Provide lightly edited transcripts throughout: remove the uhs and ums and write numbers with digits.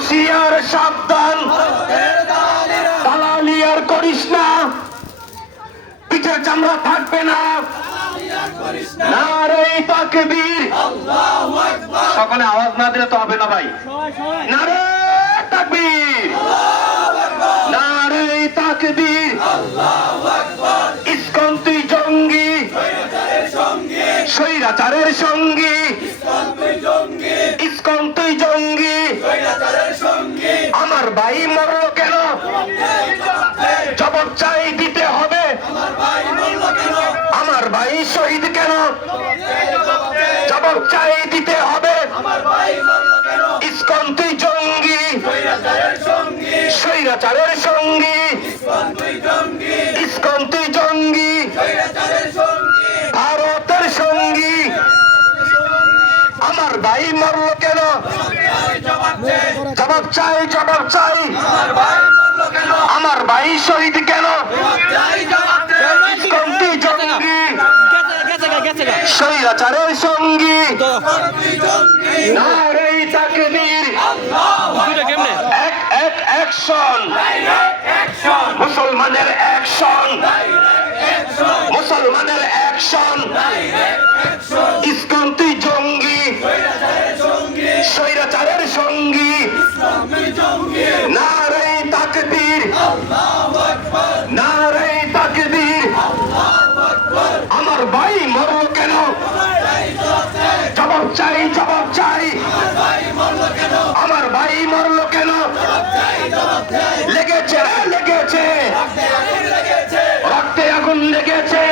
হুঁশিয়ার সাবধান, দালালি আর করিস না, পিঠের চামড়া থাকবে না। নারে তাকবীর, সকলে আওয়াজ না দিলে তো হবে না ভাই। নারে তাকবীর, নারে তাকবীর। ইসকন তুই জঙ্গি, স্বৈরাচারের সঙ্গী, ইসকন তুই জঙ্গি। আমার ভাই মরল কেন, জবাব চাই দিতে হবে। আমার ভাই শহীদ কেন, জবাব চাই দিতে হবে। ইসকন তুই জঙ্গি, স্বৈরাচারের সঙ্গী, ইসকন তুই জঙ্গি, ভারতের সঙ্গী। আমার ভাই মরল কেন, জবাব চাই, জবাব চাই। আমার ভাই শহীদ কেন, ইসকন তুই জঙ্গি, স্বৈরাচারের সঙ্গী। নারে তাকবীর, অ্যাকশন, মুসলমানের অ্যাকশন, মুসলমানের অ্যাকশন। ইসকন তুই জঙ্গি, স্বৈরাচারের সঙ্গী। নারে তাকবীর, নারে তাকবীর। আমার ভাই মরল কেন, জবাব চাই, জবাব চাই। আমার ভাই মরল কেন, লেগেছে, লেগেছে, রক্তে আগুন লেগেছে,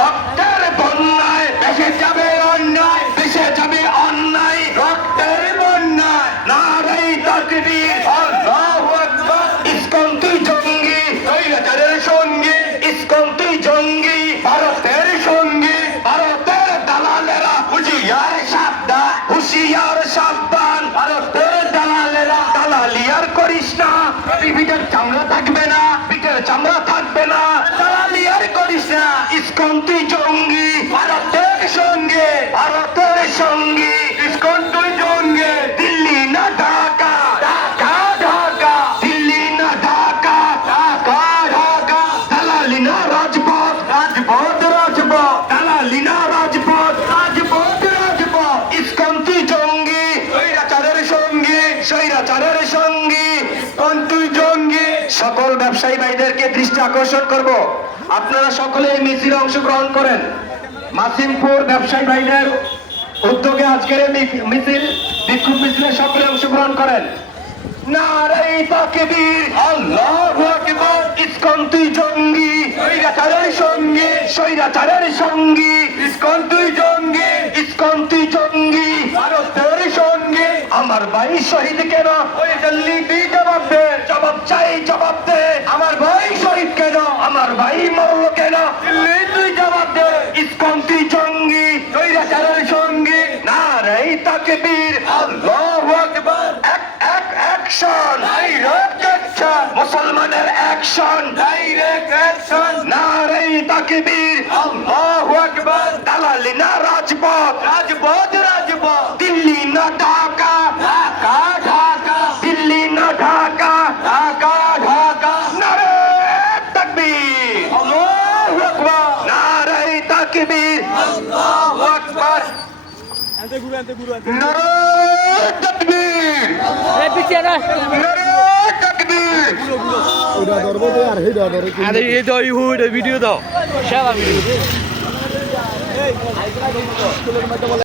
রক্তের বন্যায় ভেসে যাবে অন্যায়, ভেসে যাবে অন্যায়, রক্তের বন্যায়। নারে তাকবীর, আল্লাহু আকবার। ইসকন তুই জঙ্গি, স্বৈরাচারের সঙ্গী, ইসকন তুই জঙ্গি, ভারতের সঙ্গী, ভারতের দালালেরা। হুঁশিয়ার সাবধান, হুঁশিয়ার সাবধান, ভারতের দালালেরা। দালালি আর করিস না, পিঠের চামড়া থাকবে না, পিঠের চামড়া থাকবে না। দালালি আর করিস না। ইসকন তুই জঙ্গি, ভারতের সঙ্গে, ভারতের সঙ্গী, ইসকন তুই জঙ্গি। দিল্লি না ঢাকা, ঢাকা ঢাকা, দিল্লি না ঢাকা, ঢাকা ঢাকা। দালালি না রাজপথ, রাজপথ রাজপথ, দালালি না রাজপথ, রাজপথ রাজপথ। ইসকন তুই জঙ্গি, স্বৈরাচারের সঙ্গী, স্বৈরাচারের সঙ্গী, ইসকন তুই জঙ্গি। সকল ব্যবসায়ী ভাইদেরকে দৃষ্টি আকর্ষণ করব, আপনারা সকলে এই মিছিলে অংশগ্রহণ করেন। মাসিমপুর ব্যবসায়ী ভাইদের উদ্যোগে আজকের এই মিছিল, বিক্ষোভ মিছিলে সকলে অংশগ্রহণ করেন। নারে তাকবীর, আল্লাহু আকবার। ইসকন তুই জঙ্গি, স্বৈরাচারের সঙ্গী, স্বৈরাচারের সঙ্গী, ইসকন তুই জঙ্গি, ইসকন তুই জঙ্গি, ভারতের সঙ্গী। আমার ভাই শহীদ কেন, ওই দিল্লি তুই জবাব দে, জবাব চাই, জবাব দে। আমার ভাই শহীদ কেন, আমার ভাই মরল কেন, দিল্লি তুই জবাব দে। ইসকন তুই জঙ্গি, স্বৈরাচারের সঙ্গী। নারে তাকবীর, আল্লাহু আকবার। অ্যাকশন, ডাইরেক্ট অ্যাকশন, মুসলমানের অ্যাকশন, ডাইরেক্ট অ্যাকশন। নারে তাকবীর, আল্লাহু আকবার। দালালি না রাজপথ, রাজপথ রাজপথ, দিল্লি না ঢাকা, ঢাকা ঢাকা, দিল্লি না ঢাকা, ঢাকা ঢাকা। নারে তাকবীর, আল্লাহু আকবার। নারে তাকবীর, আল্লাহু আকবার। নারে তাকবীর, ভিডিও দাও।